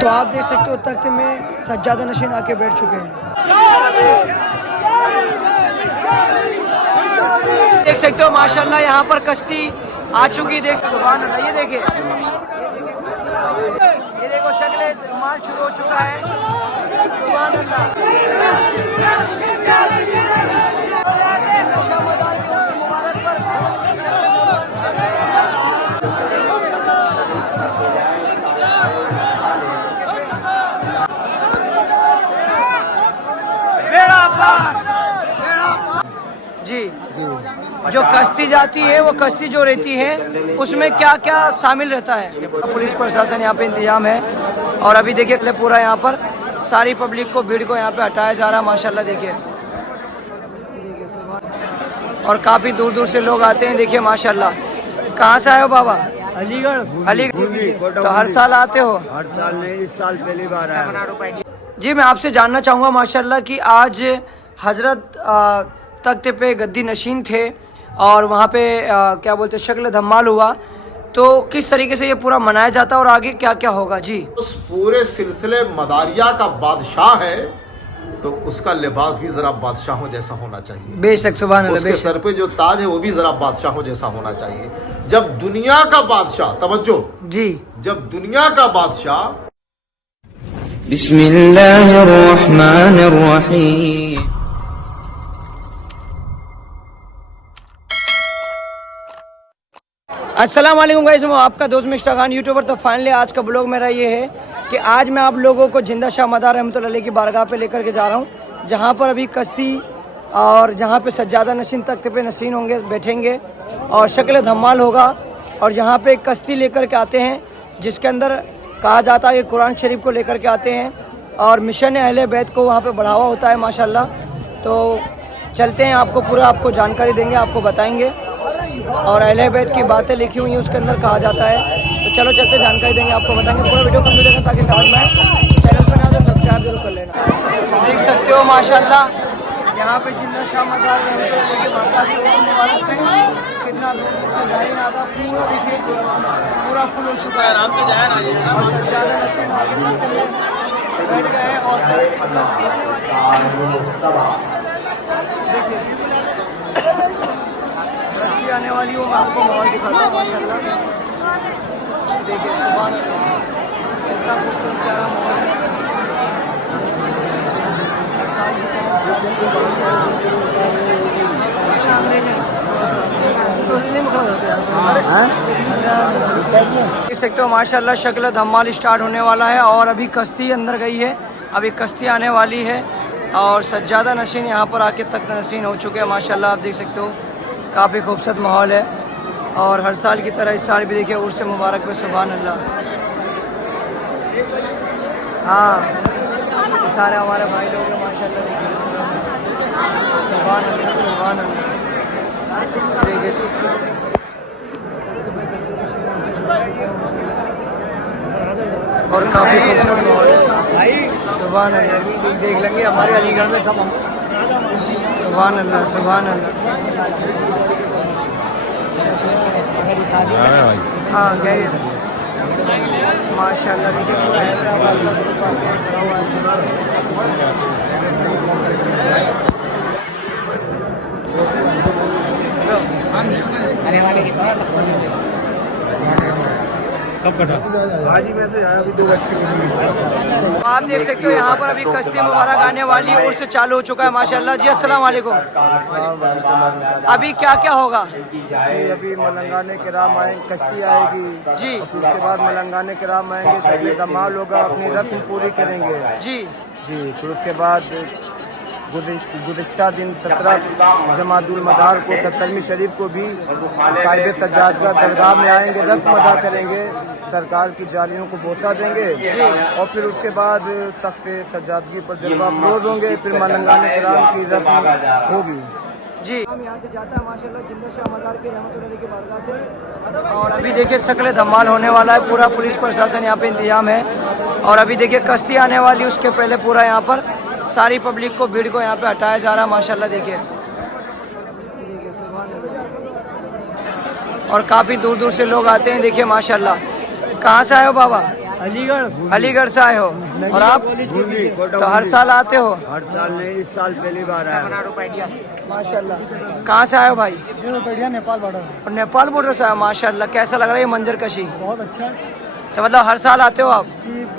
तो आप देख सकते हो तख्त में सज्जादा नशीन आके बैठ चुके हैं। देख सकते हो माशाल्लाह यहाँ पर कश्ती आ चुकी है। देख सुभान अल्लाह, ये देखिए, ये देखो शक्ल माल शुरू हो चुका है। सुभान अल्लाह, जी जी। जो कश्ती जाती है, वो कश्ती जो रहती है उसमें क्या क्या शामिल रहता है? पुलिस प्रशासन यहाँ पे इंतजाम है। और अभी देखिए पूरा यहाँ पर सारी पब्लिक को, भीड़ को यहाँ पे हटाया जा रहा है माशाल्लाह। देखिए, और काफ़ी दूर दूर से लोग आते हैं। देखिए माशाल्लाह। कहाँ से आए हो बाबा? अलीगढ़। अलीगढ़। तो हर साल आते हो? हर साल नहीं, इस साल पहली बार आया। जी, मैं आपसे जानना चाहूँगा माशाल्लाह कि आज हजरत तख्त पे गद्दी नशीन थे और वहाँ पे क्या बोलते शक्ल धमाल हुआ, तो किस तरीके से ये पूरा मनाया जाता है और आगे क्या क्या होगा? जी, उस पूरे सिलसिले मदारिया का बादशाह है तो उसका लिबास भी जरा बादशाहों जैसा होना चाहिए। बेशक, सुभान अल्लाह। उसके सर पे जो ताज है वो भी जरा बादशाहों जैसा होना चाहिए। जब दुनिया का बादशाह, तवज्जो जी, जब दुनिया का बादशाह बिस्मिल्लाहिर्रहमानिर्रहीम। अस्सलाम वालेकुम गाइस, मैं आपका दोस्त मिस्टर खान यूट्यूबर। तो फाइनली आज का ब्लॉग मेरा ये है कि आज मैं आप लोगों को जिंदा शाह मदार रहमतुल्लाह अलैह की बारगाह पे लेकर के जा रहा हूँ, जहाँ पर अभी कश्ती और जहाँ पे सज्जादा नशीन तख्त पे नशीन होंगे, बैठेंगे और शक्ल धमाल होगा। और जहाँ पे एक कश्ती लेकर के आते हैं जिसके अंदर कहा जाता है कि कुरान शरीफ को लेकर के आते हैं और मिशन अहले बैत को वहाँ पे बढ़ावा होता है माशाल्लाह। तो चलते हैं, आपको जानकारी देंगे, आपको बताएंगे। और अहले बैत की बातें लिखी हुई हैं उसके अंदर, कहा जाता है। तो चलो चलते, जानकारी देंगे, आपको बताएंगे। पूरा वीडियो कंप्लीट करें ताकि समझ में आए। चैनल पर नया तो सब्सक्राइब जरूर कर लेना। तो देख सकते हो माशाल्लाह यहाँ पे जिंदा शाह मदार रहमतुल्लाह की बारगाह की रोशनी वाले पे कितना दूर दूर से जाहिर आता, पूरा देखिए पूरा फुल हो चुका है। और सज्जादा नशीन आगे तक बैठ गए हैं और कश्ती आने वाली देखिए कश्ती आने वाली हो। मैं आपको माहौल दिखाता हूँ माशाल्लाह। देखिए सुभान अल्लाह, कितना खूबसूरत प्यारा माहौल है। देख सकते हो माशाल्लाह शक्ल धमाल स्टार्ट होने वाला है और अभी कश्ती अंदर गई है, अभी कश्ती आने वाली है और सज्जादा नशीन यहाँ पर आके तख्त नशीन हो चुके हैं माशाल्लाह। आप देख सकते हो काफ़ी खूबसूरत माहौल है। और हर साल की तरह इस साल भी देखिए उर्स मुबारक में सुभान अल्लाह। हाँ, ये सारे हमारे भाई लोग हैं माशाल्लाह। देखिए सुभान अल्लाह, सुभान अल्लाह। देखिए और काफ़ी खूबसूरत माहौल है सुभान अल्लाह। देख लेंगे हमारे अलीगढ़ में सब हम। सुभान अल्लाह, सुभान अल्लाह। हाँ गए माशाल्लाह। देखिए पूरा हैदराबाद का ग्रुप आके खड़ा हुआ आप देख सकते हो यहाँ पर अभी कश्ती मुबारक आने वाली है, उससे चालू हो चुका है माशाल्लाह। जी अस्सलाम वालेकुम। अभी क्या क्या होगा? अभी मलंगाने किराम आएंगे, कश्ती आएगी जी, उसके बाद मलंगाने किराम आएंगे, सभी धमाल होगा, अपनी रस्म पूरी करेंगे जी जी। फिर उसके बाद गुज़िश्ता दिन 17 जमादुल मदार को 17वीं शरीफ को भी साहिब सज्जाद का दरगाह में आएंगे, रस्म अदा करेंगे, सरकार की जालियों को बोसा देंगे और फिर उसके बाद तख्त सज्जादगी पर जलवा अफरोज होंगे, फिर मलंगाने किराम की रस्म होगी जी। हम यहाँ से जाता है माशाल्लाह जिंदा शाह मदार के रहमतुल्लाह अलैह की बारगाह से। और अभी देखिए शक्ल धमाल होने वाला है, पूरा पुलिस प्रशासन यहाँ पे इंतजाम है। और अभी देखिए कश्ती आने वाली, उसके पहले पूरा यहाँ पर सारी पब्लिक को, भीड़ को यहाँ पे हटाया जा रहा है माशाल्लाह। देखिए और काफ़ी दूर दूर से लोग आते हैं। देखिए माशाल्लाह। कहाँ से आए हो बाबा? अलीगढ़ से आए हो। और आप तो हर साल आते हो? हर साल नहीं, इस साल पहली बार आया। माशाल्लाह। कहाँ से आए हो भाई? नेपाल बॉर्डर। और नेपाल बॉर्डर से आए हो। माशाल्लाह, कैसा लग रहा है ये मंजर कशी? बहुत अच्छा है। तो मतलब हर साल आते हो आप?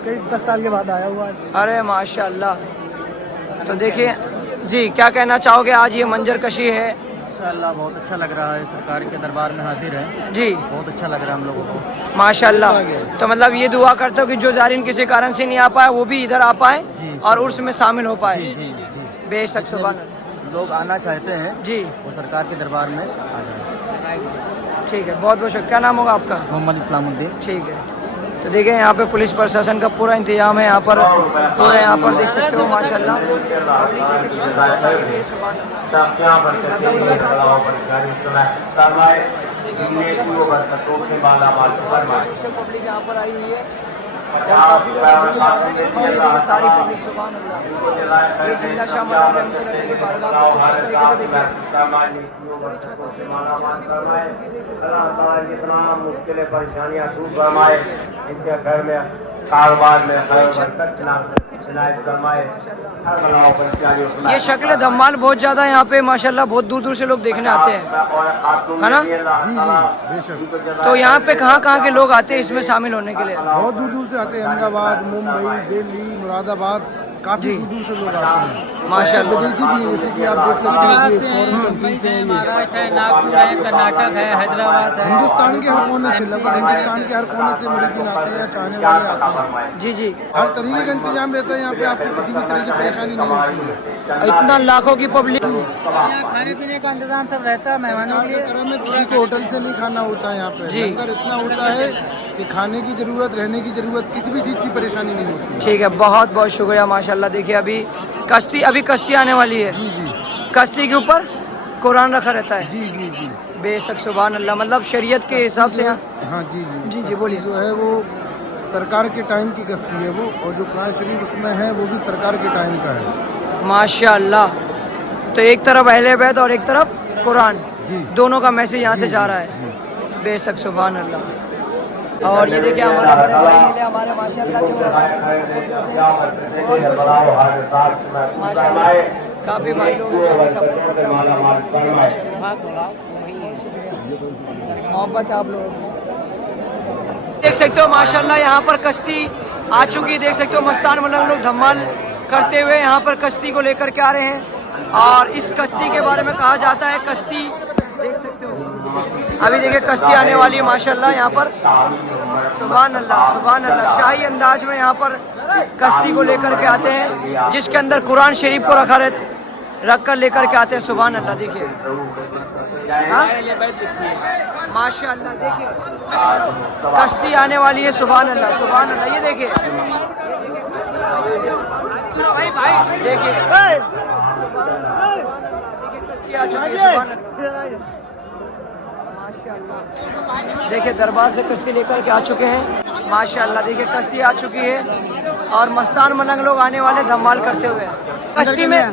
कई 10 साल के बाद आया हुआ है। अरे माशाल्लाह। तो देखिए जी, क्या कहना चाहोगे? आज ये मंजर कशी है माशाअल्लाह, बहुत अच्छा लग रहा है। सरकार के दरबार में हाजिर है जी, बहुत अच्छा लग रहा है हम लोगों को माशाल्लाह। तो मतलब ये दुआ करते हो कि जो जारिन किसी कारण से नहीं आ पाए वो भी इधर आ पाए और उर्स में शामिल हो पाए। जी जी जी। बेशक सुभान लोग आना चाहते हैं जी, वो सरकार के दरबार में आ जाए। ठीक है, बहुत बहुत शुक्रिया। क्या नाम होगा आपका? मोहम्मद इस्लामुद्दीन। ठीक है। तो देखिए यहाँ पे पुलिस प्रशासन का पूरा इंतजाम है। यहाँ पर पूरा यहाँ पर देख सकते हो माशाल्लाह। पब्लिक यहाँ पर आई हुई है और ये सारी पब्लिक सुभान अल्लाह। ये जिंदा शाह मदार रहमतुल्लाह की बारगाह को किस तरीके से मुश्किल परेशानियाँ दूर फरमाए, इनके घर में कारोबार में ये शक्ल धमाल बहुत ज्यादा यहाँ पे माशाल्लाह, बहुत दूर दूर से लोग देखने आते हैं, है ना? तो यहाँ पे कहाँ के लोग आते हैं इसमें शामिल होने के लिए? बहुत दूर दूर से आते हैं। अहमदाबाद, मुंबई, दिल्ली, मुरादाबाद, काफी दूर दूर से लोग आते हैं माशाल्लाह। विदेशी भी है, जैसे कि आप देख सकते हैं कि फॉरेन कंट्री से है, महाराष्ट्र है, नागपुर है, कर्नाटक है, हैदराबाद है। हिंदुस्तान के हर कोने से, लगभग हिंदुस्तान के हर कोने से मुरीदीन आते हैं या चाहने वाले आते हैं। जी जी, हर तरीके का इंतजाम रहता है यहाँ पे, आपको किसी भी तरह की परेशानी नहीं होती है। इतना लाखों की पब्लिक। यहाँ खाने पीने का इंतजाम सब रहता है मेहमानों के लिए। क्रम में किसी को होटल से नहीं खाना होता है यहाँ पे। जी। लंगर इतना होता है कि खाने की जरूरत, रहने की जरूरत, किसी भी चीज की परेशानी नहीं होती। ठीक है, बहुत बहुत शुक्रिया माशाल्लाह। देखिए अभी कश्ती आने वाली है। जी जी कश्ती के ऊपर कुरान रखा रहता है। जी जी जी। बेशक सुभान अल्लाह। मतलब शरीयत के हिसाब से हाँ जी जी जी जी, बोलिए। जो है वो सरकार के टाइम की कश्ती है वो, और जो कुरान शरीफ उसमें है वो भी सरकार के टाइम का है माशाल्लाह। तो एक तरफ अहले बैत और एक तरफ कुरान, जी। दोनों का मैसेज यहाँ से जा रहा है। जी। बेशक सुभान अल्लाह। और ये देखिए हमारे बड़े भाई मिले हमारे माशाल्लाह, जो माशाल्लाह काफी भाई लोग मोहब्बत है आप लोगों की। देख सकते हो माशाल्लाह यहाँ पर कश्ती आ चुकी है। देख सकते हो मस्तान मलंग लोग धमाल करते हुए यहाँ पर कश्ती को लेकर के आ रहे हैं। और इस कश्ती के बारे में कहा जाता है, कश्ती देख सकते हो अभी देखिए कश्ती आने वाली है माशाल्लाह यहाँ पर। सुभान अल्लाह सुभान अल्लाह। शाही अंदाज में यहाँ पर कश्ती को लेकर के आते हैं, जिसके अंदर कुरान शरीफ को रख कर लेकर के आते हैं। सुभान अल्लाह। देखिए माशाल्लाह, देखिए कश्ती आने वाली है। सुभान अल्लाह सुभान अल्लाह। ये देखिए देखिए कश्ती आ चुकी है। सुभान अल्लाह। देखिए दरबार से कश्ती लेकर के आ चुके हैं माशाल्लाह। देखिए कश्ती आ चुकी है और मस्तान मलंग लोग आने वाले धमाल करते हुए।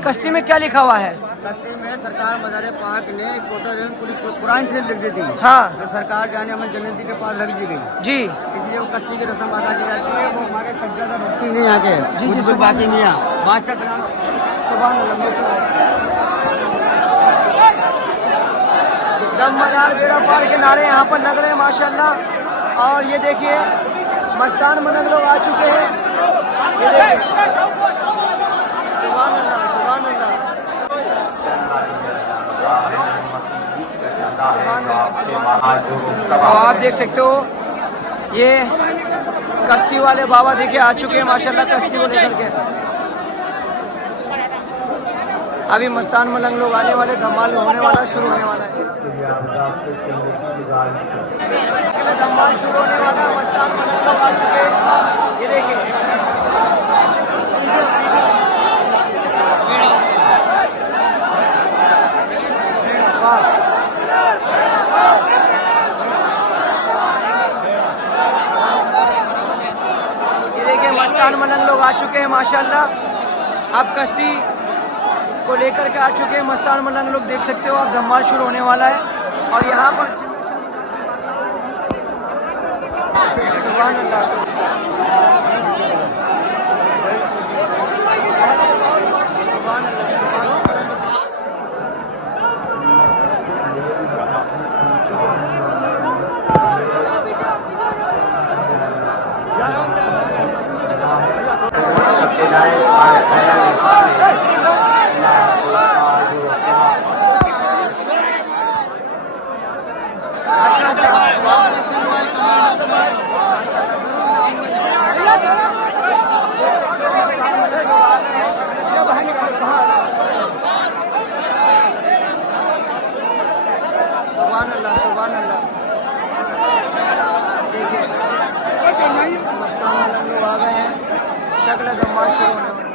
कश्ती में क्या लिखा हुआ है? कश्ती में सरकार मज़ार पाक ने कुरान से लिख दी थी। हाँ तो सरकार जाने अमन जन्नती के पास लग दी गई जी इसलिए वो कश्ती की रस्म अदा की जाती है। वो हमारे सज्जादा भक्ति नहीं आके जी जी, कुछ बाकी नहीं है। बादशाह सुभान अल्लाह। दमदार बेड़ा पार के नारे यहाँ पर लग रहे हैं माशाल्लाह। और ये देखिए मस्तान मलंग लोग आ चुके हैं। ये देखिए सुभान अल्लाह सुभान अल्लाह सुभान अल्लाह। तो आप देख सकते हो ये कश्ती वाले बाबा देखिए आ चुके हैं माशाल्लाह कश्ती को लेकर के। अभी मस्तान मलंग लोग आने वाले, धमाल होने वाला, शुरू होने वाला है। धमाल शुरू होने वाला है, मस्तान मलंग लोग आ चुके हैं। ये देखिए मस्तान मलंग लोग आ चुके हैं माशाल्लाह। अब कश्ती को लेकर के आ चुके हैं मस्तान मलंग लोग। देख सकते हो आप धमाल शुरू होने वाला है। और यहाँ पर सुभान अल्लाह नीचे जाए सुभान अल्लाह, सुभान अल्लाह। देखिए मस्तान लोग आ गए हैं, शक्ल दमाद शुरू होने वाली।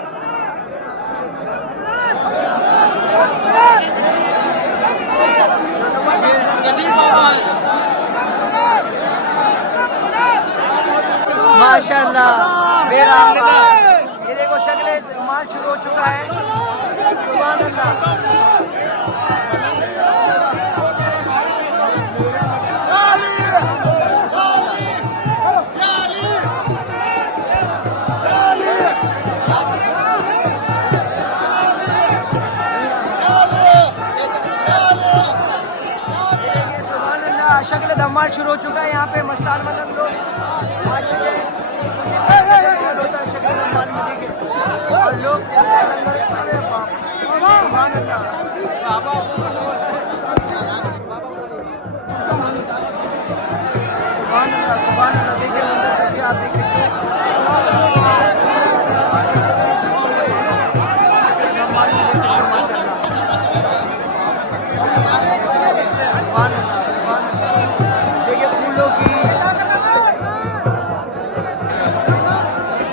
माशाल्लाह मेरा ये देखो शक्ल दमाद शुरू हो चुका है। सुभान अल्लाह। शक्ल धमाल शुरू हो चुका है यहाँ पे मस्तान मलंग लोग होता है शक्ल धमाल में, ठीक है, और लोग अरे बाप सुभान अल्लाह। सुभान अल्लाह, सुभान अल्लाह। देखिए मंदिर कैसे आप देख सकते हैं।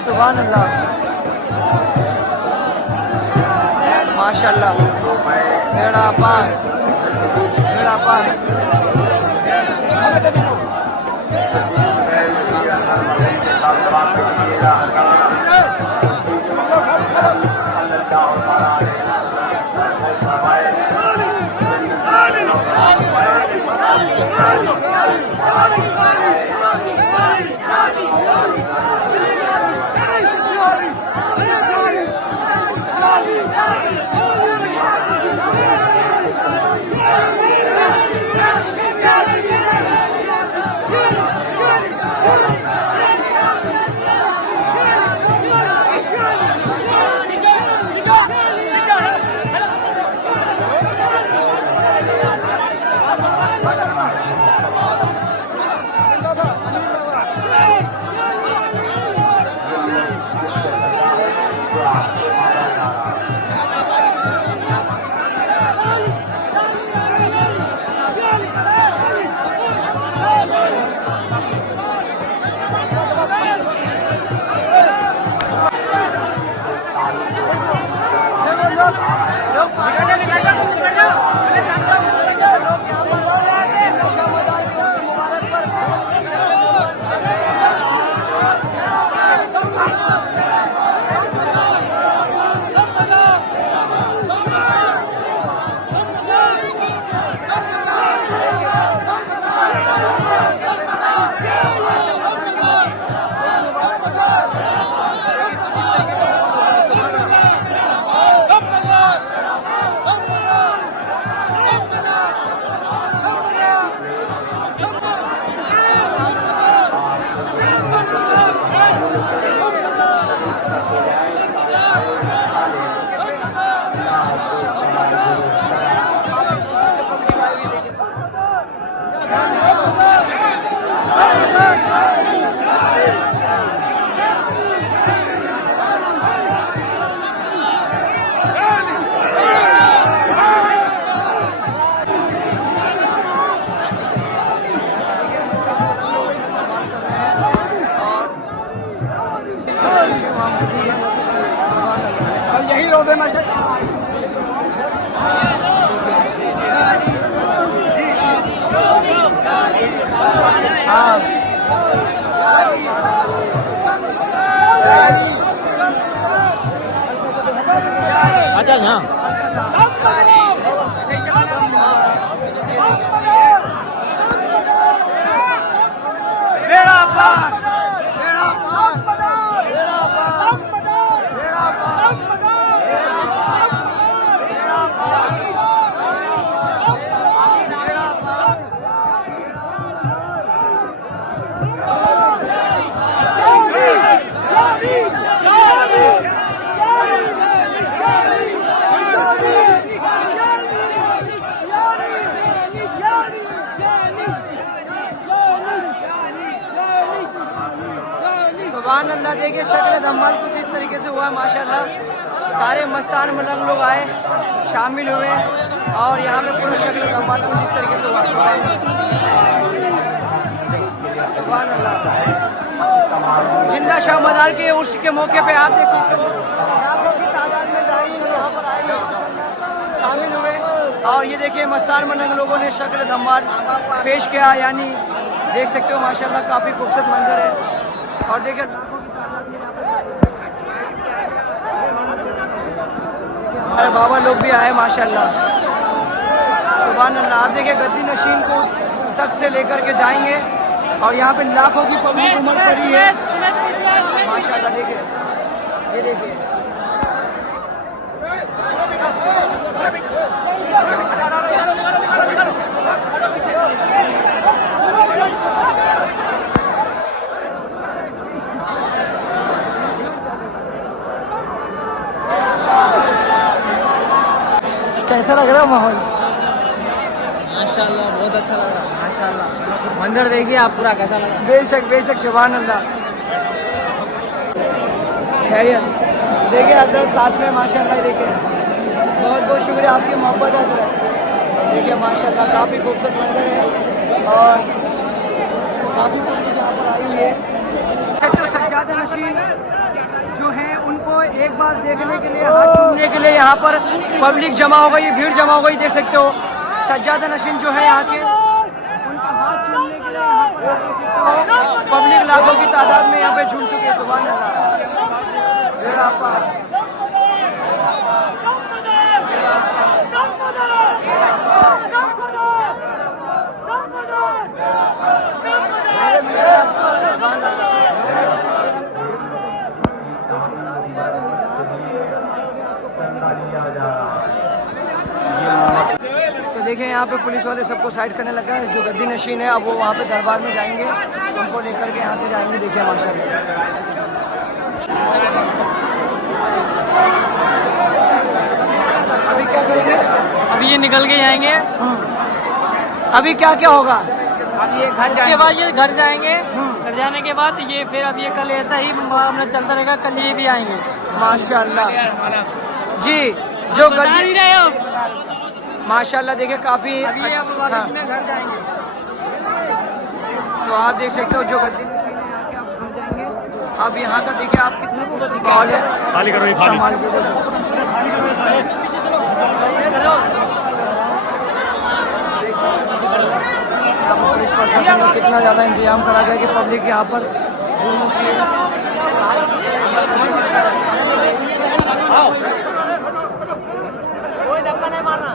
सुभान अल्लाह, माशाल्लाह। बेड़ा पार, बेड़ा पार। यही रोज़े में अच्छा यहाँ Johnny! शक्ल धमाल कुछ इस तरीके से हुआ है माशाल्लाह। सारे मस्तान मलंग लोग आए, शामिल हुए और यहाँ पे पूरा शक्ल धमाल कुछ इस तरीके से हुआ। सुभान अल्लाह। जिंदा शाह मदार के उर्स के मौके पे आप देख सकते हो लाखों की तादाद में ज़ायरीन यहाँ पर आए, शामिल हुए और ये देखिए मस्तान मलंग लोगों ने शक्ल धमाल पेश किया, यानी देख सकते हो माशाल्लाह काफ़ी खूबसूरत मंजर है। और देखिए हमारे बाबा लोग भी आए माशाल्लाह। सुभान अल्लाह। आप देखिए गद्दी नशीन को तक से लेकर के जाएंगे और यहाँ पे लाखों की पब्लिक उमड़ पड़ी है माशाल्लाह। देखिए ये देखिए कैसा लग रहा है माहौल? माशाल्लाह बहुत अच्छा लग रहा है माशाल्लाह। मंदिर देखिए आप पूरा कैसा लग रहा है। बेशक बेशक सुभान अल्लाह। खैरियत देखिए हजरत साथ में माशाल्लाह। देखिए बहुत बहुत शुक्रिया आपकी मोहब्बत हजरत। देखिए माशाल्लाह काफ़ी खूबसूरत मंजर है और काफ़ी पब्लिक यहाँ पर आई हुई है। तो सज्जादा नशीन जो है उनको एक बार देखने के लिए, हाथ चूमने के लिए यहाँ पर पब्लिक जमा हो गई, भीड़ जमा हो गई। देख सकते हो सज्जादा नशीन जो है यहाँ के, उनका हाथ चूमने के लिए यहाँ पर देख सकते हो पब्लिक लाखों की तादाद में यहाँ पे झूम चुके हैं। सुभान अल्लाह। तो देखिए यहाँ पे पुलिस वाले सबको साइड करने लगा है। जो गद्दी नशीन है अब वो वहाँ पे दरबार में जाएंगे, उनको लेकर के यहाँ से जाएंगे। देखिए माशाल्लाह। अभी क्या करेंगे? अभी ये निकल के जाएंगे। अभी क्या क्या होगा? अब ये घर के बाद ये घर जाएंगे। घर जाने के बाद ये फिर अब ये कल ऐसा ही मामला चलता रहेगा। कल ये भी आएंगे माशाल्लाह जी। जो गद्दी रहे हो माशाल्लाह देखिए काफ़ी में घर जाएंगे। तो आप देख सकते हो जो गद्दी नशीन है यहाँ के, आप घर जाएंगे। अब यहाँ का देखिए आप कितने माहौल है, खाली करो ये खाली। संभाल के देखो। यहाँ पर पुलिस प्रशासन का कितना ज़्यादा इंतजाम करा गया कि पब्लिक यहाँ पर झूम उठी है। कोई धक्का नहीं मारना।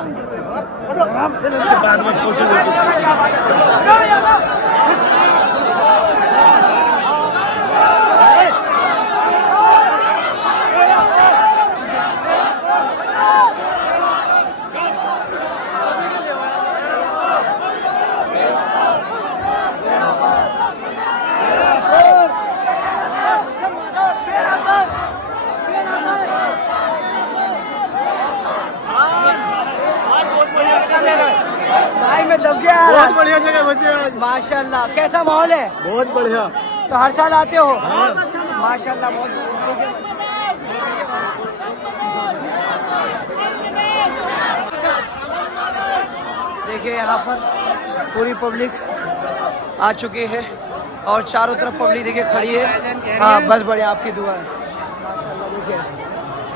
भाई मैं दब गया यार। बहुत बढ़िया जगह बचे। माशाल्लाह। कैसा माहौल है? बहुत बढ़िया। तो हर साल आते हो? माशाल्लाह बहुत। देखिए यहाँ पर पूरी पब्लिक आ चुकी है और चारों तरफ पब्लिक देखिए खड़ी है। हाँ बस बढ़िया, आपकी दुआ है। माशाल्लाह देखिए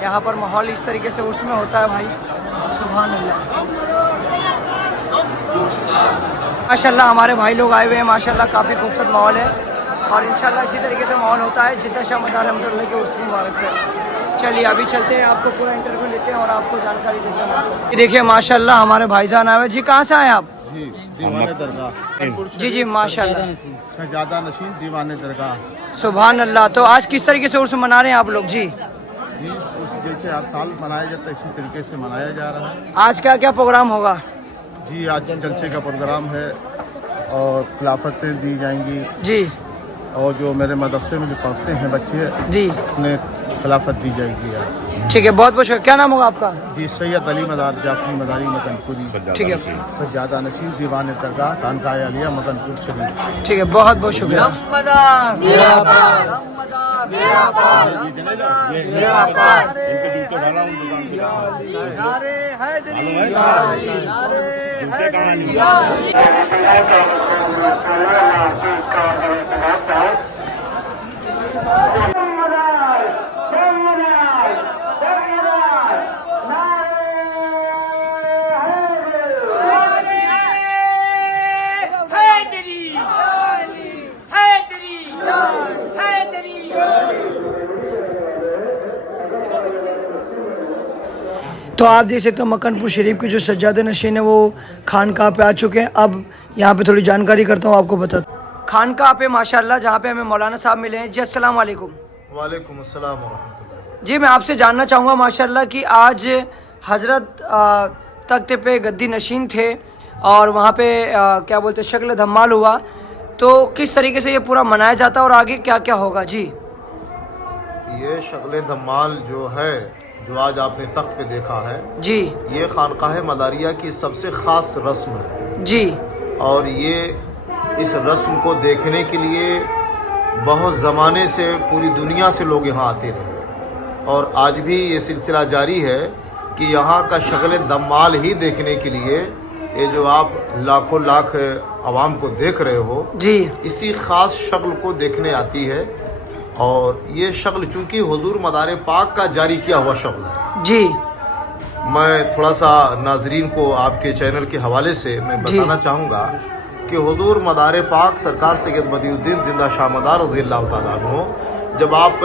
यहाँ पर माहौल इस तरीके से उसमें होता है भाई। सुभान अल्लाह। माशाल्लाह हमारे भाई लोग आए हुए हैं माशाल्लाह। काफ़ी खूबसूरत माहौल है और इंशाल्लाह इसी तरीके से माहौल होता है जिद्दा शाह मदार रहमतुल्लाह के उर्स मुबारक पे। चलिए अभी चलते हैं, आपको पूरा इंटरव्यू लेते हैं और आपको जानकारी देते हैं। ये देखिए माशाल्लाह हमारे भाईजान आए हुए। जी कहाँ से आए आप? जी दीवाने दरगाह। जी जी माशाल्लाह। शहजादा नशीन दीवाने दरगाह। सुभान अल्लाह। तो आज किस तरीके से उर्स मना रहे हैं आप लोग? जी जी उस जैसे हर साल मनाया जाता है इसी तरीके से मनाया जा रहा है। आज क्या क्या प्रोग्राम होगा? जी आज जलसे का प्रोग्राम है और खिलाफतें दी जाएंगी। जी और जो मेरे मदरसे में जो पढ़ते हैं बच्चे जी अपने खिलाफत दी जाएगी यार। ठीक है, बहुत बहुत शुक्रिया। क्या नाम होगा आपका? जी सैयद अली मदार जाफरी मदारी मकनपुरी। ठीक है, सज्जादा नशीब दीवान दरगाह खानकाह आलिया मकनपुर शरीफ। ठीक है, बहुत बहुत शुक्रिया। तो आप देख सकते हो मक्कनपुर शरीफ के जो सज्जादे नशीन है वो खानकाह पे आ चुके हैं। अब यहाँ पे थोड़ी जानकारी करता हूँ, आपको बता खानकाह पे माशाल्लाह जहाँ पे हमें मौलाना साहब मिले हैं। जी अस्सलाम वालेकुम। वालेकुम अस्सलाम वरहमतुल्लाह। जी, मैं आपसे जानना चाहूँगा माशाल्लाह कि आज हजरत तख्ते पे गद्दी नशीन थे और वहाँ पे क्या बोलते हैं शक्ल धमाल हुआ, तो किस तरीके से ये पूरा मनाया जाता है और आगे क्या क्या होगा? जी, ये शक्ल धमाल जो है, जो आज आपने तख्त पे देखा है, जी, ये खानकाह मदारिया की सबसे ख़ास रस्म है। जी, और ये इस रस्म को देखने के लिए बहुत ज़माने से पूरी दुनिया से लोग यहाँ आते रहे और आज भी ये सिलसिला जारी है कि यहाँ का शक्ल धमाल ही देखने के लिए ये जो आप लाखों लाख आवाम को देख रहे हो, जी, इसी ख़ास शक्ल को देखने आती है। और ये शक्ल चूँकि हुजूर मदार पाक का जारी किया हुआ शक्ल है। जी, मैं थोड़ा सा नाजरीन को आपके चैनल के हवाले से मैं बताना चाहूँगा कि हुजूर मदार पाक सरकार सैयद बदियुद्दीन जिंदा शाह मदार रज़ी अल्लाह तआला अन्हु जब आप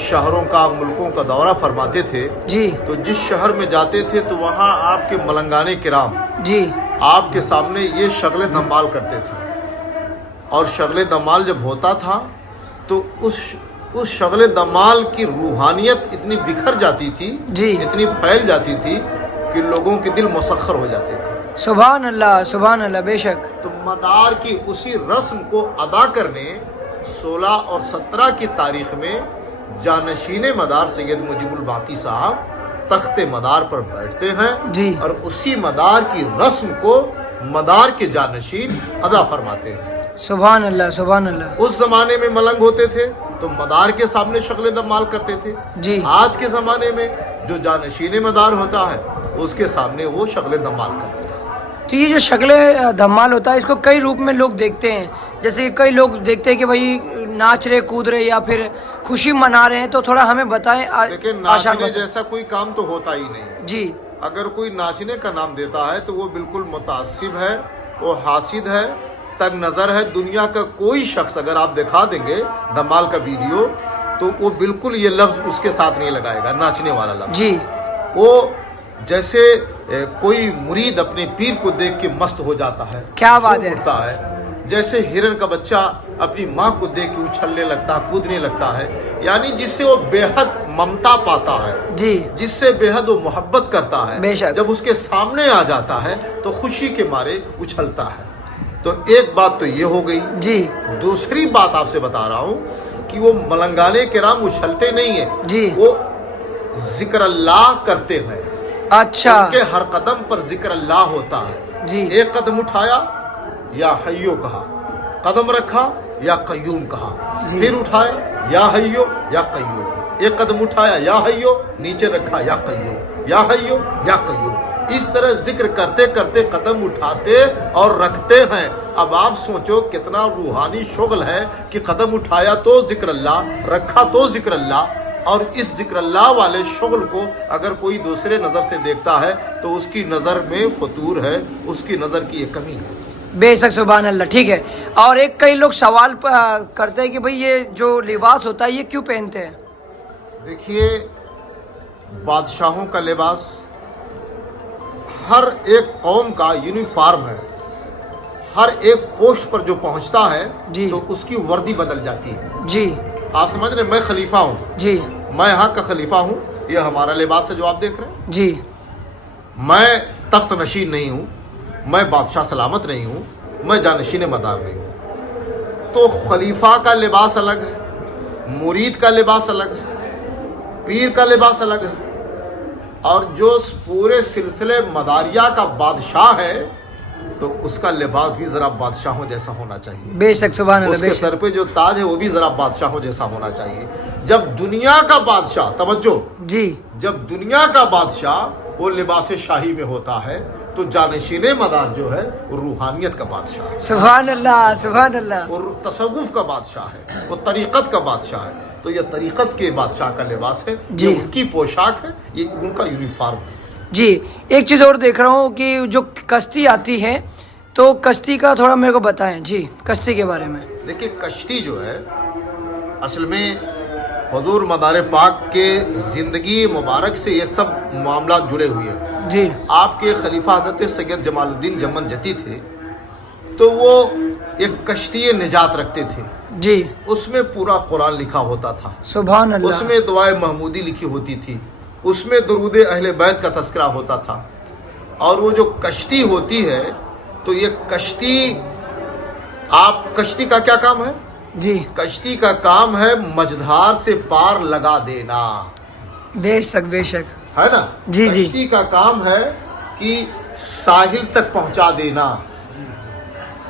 शहरों का मुल्कों का दौरा फरमाते थे, जी, तो जिस शहर में जाते थे तो वहाँ आपके मलंगाने किराम जी, आपके सामने ये शक्ल धमाल करते थे। और शक्ल धमाल जब होता था तो उस शक्ल दमाल की रूहानियत इतनी बिखर जाती थी, जी, इतनी फैल जाती थी कि लोगों के दिल मुसख्खर हो जाते थे। सुभान अल्लाह, सुभान अल्लाह, बेशक। तो मदार की उसी रस्म को अदा करने 16 और 17 की तारीख में जानशीन मदार सैयद मुजीबुल बाकी साहब तख्ते मदार पर बैठते हैं, जी, और उसी मदार की रस्म को मदार के जानशीन अदा फरमाते हैं। सुभान अल्लाह, सुभान अल्लाह। उस जमाने में मलंग होते थे तो मदार के सामने शक्ल दमाल करते थे। जी, आज के ज़माने में जो जानशीन मदार होता है उसके सामने वो शक्ल दमाल करते हैं। तो ये जो शक्ल धमाल होता है इसको कई रूप में लोग देखते हैं, जैसे कई लोग देखते हैं कि भाई नाच रहे, कूद रहे या फिर खुशी मना रहे हैं, तो थोड़ा हमें बताएं। लेकिन नाचने जैसा कोई काम तो होता ही नहीं है। जी, अगर कोई नाचने का नाम देता है तो वो बिल्कुल मुतासिब है, वो हासिद है, तंग नज़र है। दुनिया का कोई शख्स अगर आप दिखा देंगे धमाल का वीडियो तो वो बिल्कुल ये लफ्ज़ उसके साथ नहीं लगाएगा, नाचने वाला लफ्ज़। जी, वो जैसे कोई मुरीद अपने पीर को देख के मस्त हो जाता है, क्या बात है। उठता है, जैसे हिरन का बच्चा अपनी माँ को देख के उछलने लगता है, कूदने लगता है, यानी जिससे वो बेहद ममता पाता है, जी, जिससे बेहद वो मोहब्बत करता है, बेशक। जब उसके सामने आ जाता है तो खुशी के मारे उछलता है। तो एक बात तो ये हो गई। जी, दूसरी बात आपसे बता रहा हूँ कि वो मलंगाने किराम उछलते नहीं है जी, वो जिक्र अल्लाह करते हैं। अच्छा, उनके हर कदम पर जिक्र अल्लाह होता है। जी, एक कदम उठाया या हय्यो कहा, कदम रखा या कय्यूम कहा, फिर उठाया या हय्यो या कय्यूम, एक कदम उठाया या हय्यो, नीचे रखा या कय्यूम, या हय्यो या कय्यूम। इस तरह जिक्र करते करते कदम उठाते और रखते हैं। अब आप सोचो कितना रूहानी शुगल है कि कदम उठाया तो जिक्र अल्लाह, रखा तो जिक्र अल्लाह। और इस जिक्र अल्लाह वाले शुगल को अगर कोई दूसरे नज़र से देखता है तो उसकी नज़र में फतूर है, उसकी नज़र की एक कमी है। बेशक, सुभान अल्लाह। ठीक है, और एक कई लोग सवाल करते हैं कि भाई ये जो लिबास होता है ये क्यों पहनते हैं? देखिए, बादशाहों का लिबास हर एक कौम का यूनिफॉर्म है। हर एक पोस्ट पर जो पहुंचता है जी, तो उसकी वर्दी बदल जाती है। जी, आप समझ रहे, मैं खलीफा हूँ, जी, मैं यहाँ का खलीफा हूँ, ये हमारा लिबास है जो आप देख रहे हैं। जी, मैं तख्त नशीन नहीं हूँ, मैं बादशाह सलामत नहीं हूँ, मैं जानशीन मदार नहीं हूँ। तो खलीफा का लिबास अलग है, मुरीद का लिबास अलग है। पीर का लिबास अलग है, और जो पूरे सिलसिले मदारिया का बादशाह है तो उसका लिबास भी जरा बादशाहों जैसा होना चाहिए। बेशक, सुभान अल्लाह, उसके बेशक। सर पे जो ताज है वो भी जरा बादशाहों जैसा होना चाहिए। जब दुनिया का बादशाह, तवज्जो, जी, जब दुनिया का बादशाह वो लिबास शाही में होता है तो जानशीने मदार जो है वो रूहानियत का बादशाह है, सुभान अल्लाह, सुभान अल्लाह। और तसव्वुफ का बादशाह है, वो तरीक़त का बादशाह है। तो ये तरीक़त के बादशाह का लिबास है, जी। ये उनकी पोशाक है, ये उनका यूनिफॉर्म है। जी, एक चीज़ और देख रहा हूँ कि जो कश्ती आती है, तो कश्ती का थोड़ा मेरे को बताएं जी, कश्ती के बारे में। देखिए, कश्ती जो है असल में हुजूर मदार पाक के ज़िंदगी मुबारक से ये सब मामला जुड़े हुए हैं। जी, आपके खलीफा हज़रत सैयद जमालुद्दीन जमन जती थे, तो वो एक कश्ती निजात रखते थे। जी, उसमें पूरा कुरान लिखा होता था, सुभान अल्लाह। उसमें दुआए महमूदी लिखी होती थी, उसमें दरूद अहले बैत का तस्करा होता था। और वो जो कश्ती होती है, तो ये कश्ती, आप कश्ती का क्या काम है? जी, कश्ती का काम है मझधार से पार लगा देना, बेशक, बेशक। है ना? जी, जी। कश्ती का काम है कि साहिल तक पहुंचा देना।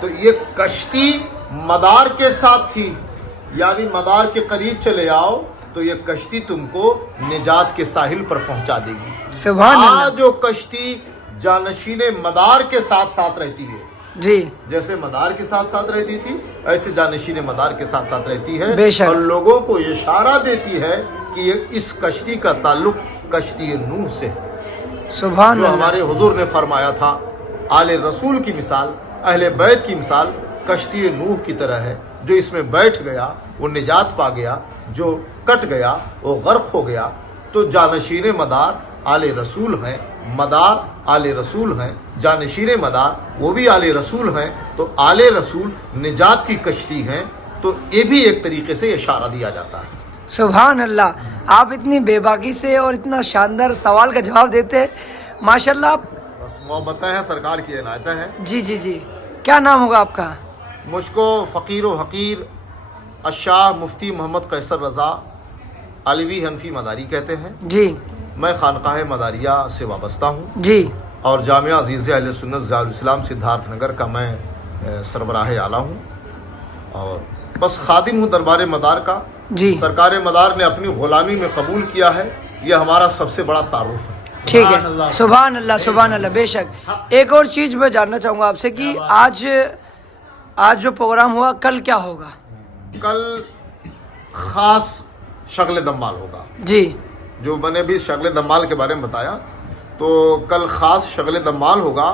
तो ये कश्ती मदार के साथ थी, यानी मदार के करीब चले आओ तो ये कश्ती तुमको निजात के साहिल पर पहुंचा देगी। सुभान अल्लाह। आज जो कश्ती जानशीने मदार के साथ साथ रहती है, जी, जैसे मदार के साथ साथ रहती थी, ऐसे जानशीने मदार के साथ साथ रहती है, बेशक। और लोगों को ये इशारा देती है कि ये इस कश्ती का ताल्लुक कश्ती नूह से है। सुभान जो अल्लाह। हमारे हुजूर ने फरमाया था, आले रसूल की मिसाल, अहले बैत की मिसाल कश्ती नूह की तरह है। जो इसमें बैठ गया वो निजात पा गया, जो कट गया वो गर्क हो गया। तो जानशीने मदार आले रसूल हैं, मदार आले रसूल हैं, जानशीने मदार वो भी आले रसूल हैं। तो आले रसूल निजात की कश्ती हैं। तो ये भी एक तरीके से इशारा दिया जाता है। सुभान अल्लाह। आप इतनी बेबाकी से और इतना शानदार सवाल का जवाब देते हैं, माशाल्लाह। बस मोहब्बतें हैं, सरकार की इनायतें हैं। जी, जी, जी। क्या नाम होगा आपका? मुझको फ़कीर व हकीर अशाह मुफ्ती मोहम्मद कैसर रज़ा अलवी हनफी मदारी कहते हैं। जी, मैं खानकाह मदारिया से वाबस्ता हूँ, जी, और जामिया अज़ीज़ अहले सुन्नत ज़ियाउल इस्लाम सिद्धार्थ नगर का मैं सरबराह आला हूँ, और बस खादिम हूँ दरबार मदार का। जी, सरकार मदार ने अपनी ग़ुलामी में कबूल किया है, यह हमारा सबसे बड़ा तारुफ है। ठीक है। सुभान अल्लाह, सुभान अल्लाह, बेशक। एक और चीज़ मैं जानना चाहूँगा आपसे कि आज जो प्रोग्राम हुआ, कल क्या होगा? कल ख़ास शगल दम्माल होगा। जी, जो मैंने भी शगल दम्माल के बारे में बताया, तो कल ख़ास शगल दम्माल होगा।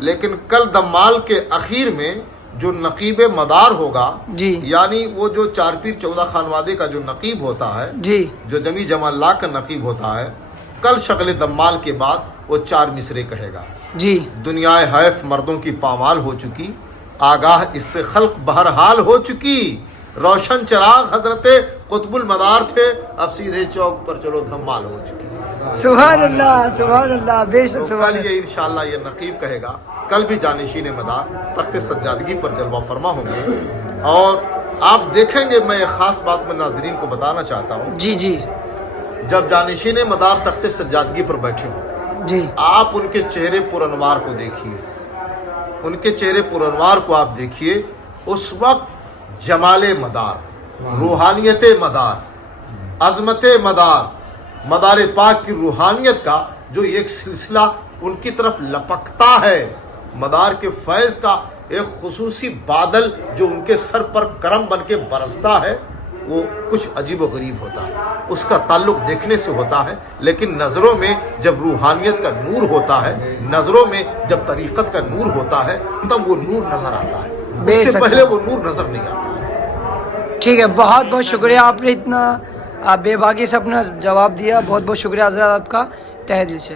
लेकिन कल दम्माल के आखिर में जो नकीब मदार होगा, जी, यानी वो जो 4 पीर 14 खानवादे का जो नकीब होता है, जी, जो जमी जमाल्ला का नकीब होता है, कल शगल दम्माल के बाद वो 4 मिसरे कहेगा। जी, दुनियाए हैफ मर्दों की पामाल हो चुकी, आगाह इससे खल्क बहरहाल हो चुकी, रोशन चराग हजरते कुतुबुल मदार थे, अब सीधे चौक पर चलो धमाल हो चुकी। सुभान अल्लाह, सुभान अल्लाह, बेशक, तो सुभान कल अल्लाह। ये इंशाअल्लाह ये नकीब कहेगा। कल भी जानशीन मदार तख्त सज्जादगी पर जलवा फरमा होंगे। और आप देखेंगे, मैं एक ख़ास बात में नाजरीन को बताना चाहता हूँ। जी, जी, जब जानशीन मदार तख्त सज्जादगी पर बैठे हों, जी, आप उनके चेहरे पुरनवार को देखिए, उनके चेहरे पुरनवार को आप देखिए। उस वक्त जमाले मदार, रूहानियत मदार, अजमत मदार, मदार पाक की रूहानियत का जो एक सिलसिला उनकी तरफ लपकता है, मदार के फैज़ का एक खुसूसी बादल जो उनके सर पर करम बन के बरसता है, वो कुछ अजीब व गरीब होता है। उसका ताल्लुक देखने से होता है, लेकिन नज़रों में जब रूहानियत का नूर होता है, नज़रों में जब तरीक़त का नूर होता है, तब वो नूर नज़र आता है। उससे पहले वो नूर नज़र नहीं आता है। ठीक है। बहुत बहुत शुक्रिया, आपने इतना बेबाकी से अपना जवाब दिया। बहुत बहुत शुक्रिया हज़रत आपका, तहे दिल से।